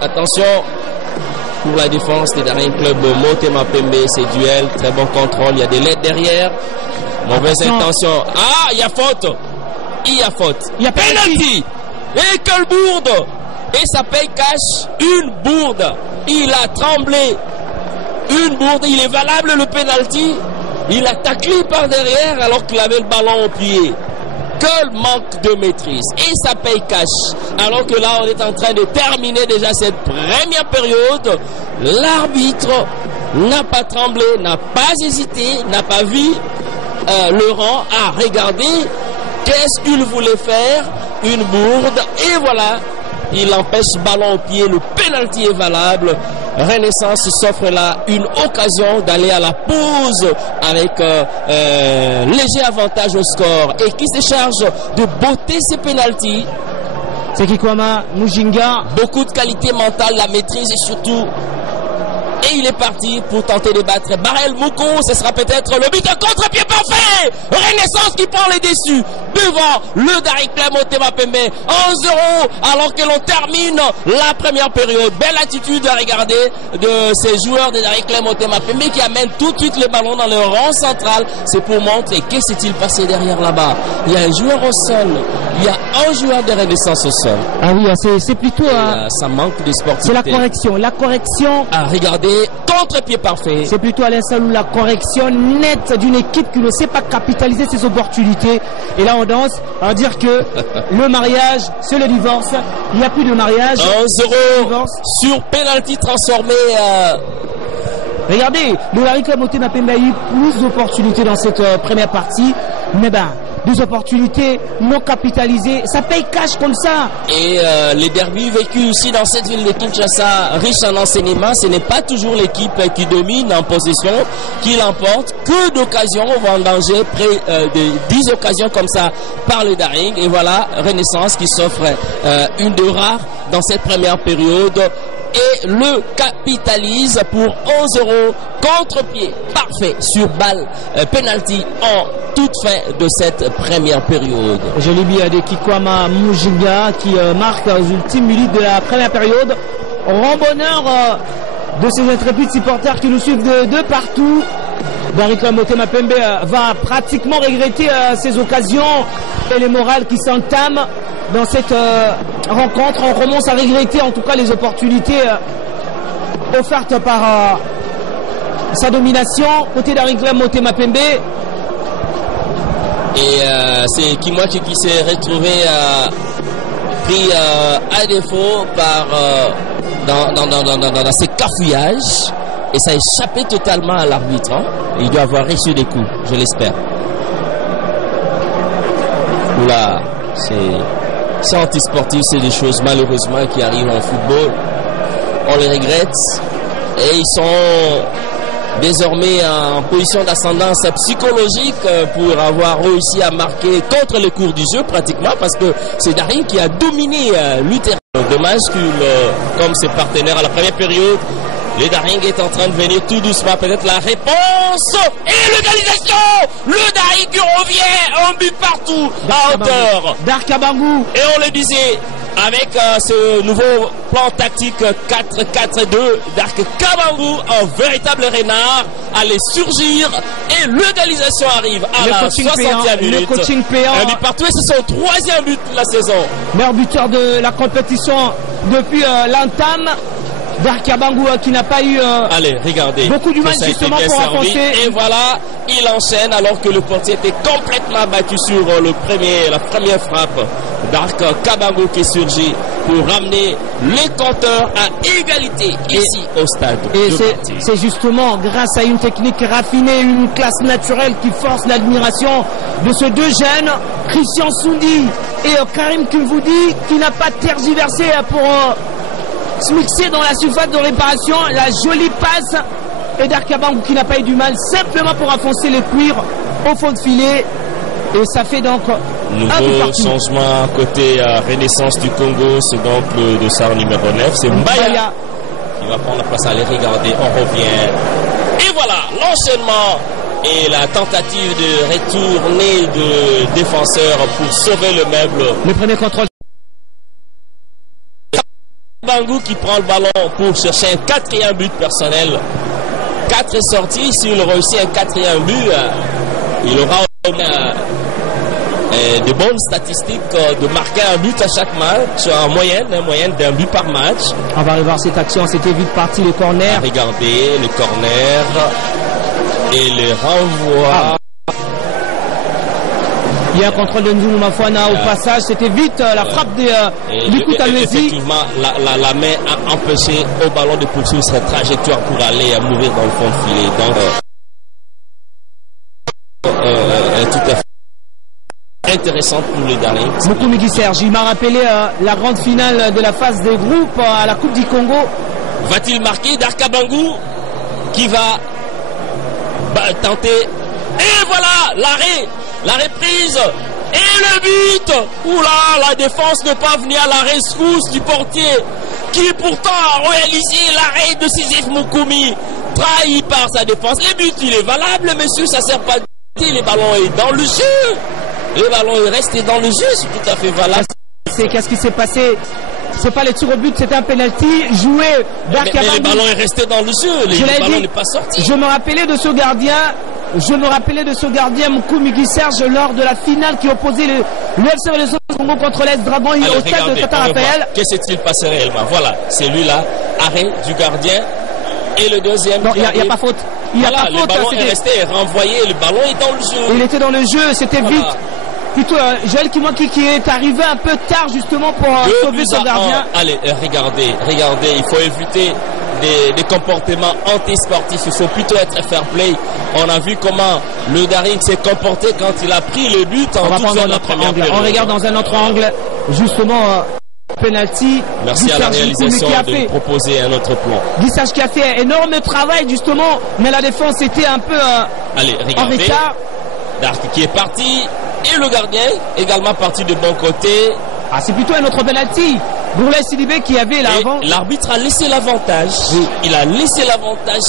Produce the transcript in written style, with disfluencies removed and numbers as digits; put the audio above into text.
Attention pour la défense des Daring Club Motema Pembe, c'est duel, très bon contrôle, il y a des lettres derrière, mauvaise intention. Ah, il y a faute, il y a penalty, et quelle bourde, et ça paye cash, une bourde, il a tremblé, une bourde, il est valable le penalty, il a taclé par derrière alors qu'il avait le ballon au pied. Quel manque de maîtrise, et ça paye cash, alors que là on est en train de terminer déjà cette première période. L'arbitre n'a pas tremblé, n'a pas hésité, n'a pas vu le rang, a regardé qu'est-ce qu'il voulait faire, une bourde, et voilà, il empêche ballon au pied, le penalty est valable. Renaissance s'offre là une occasion d'aller à la pause avec léger avantage au score, et qui se charge de botter ses pénaltys. C'est Kikwama Mujinga. Beaucoup de qualité mentale, la maîtrise et surtout. Et il est parti pour tenter de battre Barel Moukou. Ce sera peut-être le but de contre-pied parfait. Renaissance qui prend les déçus devant le Daring Club Motema Pembe 1-0 alors que l'on termine la première période. Belle attitude à regarder de ces joueurs de Daring Club Motema Pembe qui amènent tout de suite le ballon dans le rang central. C'est pour montrer qu'est-ce qui s'est passé derrière là-bas. Il y a un joueur au sol. Il y a un joueur de Renaissance au sol. Ah oui, c'est plutôt... ça manque de sportivité. C'est la correction. La correction... À regarder. Contre-pied parfait. C'est plutôt à l'instant où la correction nette d'une équipe qui ne sait pas capitaliser ses opportunités. Et là on danse à dire que le mariage c'est le divorce. Il n'y a plus de mariage. 1-0 sur penalty transformé. Regardez, le Daring Club Motema Pembe a eu plus d'opportunités dans cette première partie. Mais des opportunités non capitalisées, ça paye cash comme ça. Et les derbys vécus aussi dans cette ville de Kinshasa, riche en enseignement, ce n'est pas toujours l'équipe qui domine en possession qui l'emporte. Que d'occasions vont en danger, près de 10 occasions comme ça par le Daring. Et voilà, Renaissance qui s'offre une de rare dans cette première période. Et le capitalise pour 11 € contre-pied parfait sur balle penalty en toute fin de cette première période. Je l'ai mis à des Kikwama Mujinga qui marque aux ultimes minutes de la première période. Grand bonheur de ces intrépides supporters qui nous suivent de partout. Daring Club Motema Pembe va pratiquement regretter ces occasions et les morales qui s'entament dans cette rencontre. On commence à regretter en tout cas les opportunités offertes par sa domination côté Daring Club Motema Pembe. Et c'est Kimwachi qui s'est retrouvé pris à défaut par dans ses cafouillages, et ça a échappé totalement à l'arbitre. Il doit avoir reçu des coups, je l'espère. Oula, c'est anti-sportif, c'est des choses malheureusement qui arrivent en football. On les regrette et ils sont désormais en position d'ascendance psychologique pour avoir réussi à marquer contre le cours du jeu pratiquement, parce que c'est Daring qui a dominé le terrain. Dommage que comme ses partenaires à la première période, le Daring est en train de venir tout doucement, peut-être la réponse et l'égalisation. Le Daring qui revient, un but partout à hauteur. Darkabangou. Et on le disait, avec ce nouveau plan tactique 4-4-2, Darkabangou, un véritable renard, allait surgir et l'égalisation arrive à la 60e minute. Le coaching payant. Un but partout et c'est son 3e but de la saison. Meilleur buteur de la compétition depuis l'entame. Darkabangou qui n'a pas eu allez, regardez, beaucoup du mal justement pour avancer. Et voilà, il enchaîne alors que le portier était complètement battu sur la première frappe. Darkabangou qui surgit pour ramener les compteurs à égalité ici au stade. Et c'est justement grâce à une technique raffinée, une classe naturelle qui force l'admiration de ces deux jeunes, Christian Soundi et Karim Kimvoudi, qui n'a pas tergiversé pour se mixer dans la surface de réparation, la jolie passe, et Darkabangou qui n'a pas eu du mal simplement pour enfoncer le cuir au fond de filet, et ça fait donc nouveau changement côté Renaissance du Congo. C'est donc le dossard numéro 9, c'est Mbaya qui va prendre la place. Allez regarder, on revient et voilà l'enchaînement et la tentative de retourner de défenseur pour sauver le meuble. Le premier contrôle Bangou qui prend le ballon pour chercher un 4e but personnel. 4 sorties, s'il réussit un 4e but, il aura de bonnes statistiques de marquer un but à chaque match, en moyenne d'un but par match. On va revoir cette action, c'était vite parti le corner. Regardez le corner et le renvoi. Il y a un contrôle de Nzulu Mafwana au passage, c'était vite la frappe de Likou Talwezi. Effectivement, la main a empêché au ballon de poursuivre sa trajectoire pour aller mourir dans le fond de filet. Donc, tout à fait intéressant pour les derniers. Moukoumi Serge, il m'a rappelé la grande finale de la phase des groupes à la Coupe du Congo. Va-t-il marquer Darka Bangou qui va tenter? Et voilà l'arrêt, la reprise et le but. Oula, la défense ne pas venir à la rescousse du portier qui pourtant a réalisé l'arrêt de Sisyphe Moukoumi, trahi par sa défense. Le but il est valable, monsieur, ça sert pas. Le ballon est dans le jeu. Le ballon est resté dans le jeu, c'est tout à fait valable. Qu'est-ce qui s'est passé? C'est pas les tirs au but, c'était un penalty joué. Mais le ballon est resté dans le jeu, le ballon n'est pas sorti. Je me rappelais de ce gardien, Moukoumi Serge, lors de la finale qui opposait le FC Renaissance Congo contre l'Est Dragon au stade de Tata Raphaël. Qu'est-ce qui s'est passé réellement? Voilà, c'est lui là, arrêt du gardien. Et le deuxième. Non, il n'y a pas faute. Voilà, le ballon est resté renvoyé, le ballon est dans le jeu. Il était dans le jeu, c'était vite. Plutôt Joël Kimwaki qui est arrivé un peu tard justement pour sauver son gardien. Allez, regardez, il faut éviter des comportements antisportifs, il faut plutôt être fair play. On a vu comment le Daring s'est comporté quand il a pris le but en toute la première période. On regarde dans un autre angle, justement, penalty. Merci à la réalisation de proposer un autre plan. Guissage qui a fait énorme travail justement, mais la défense était un peu en retard. Dark qui est parti. Et le gardien également parti de bon côté. Ah, c'est plutôt un autre penalty. Bourlay Sidibé qui avait l'avant. L'arbitre a laissé l'avantage. Oui. Il a laissé l'avantage.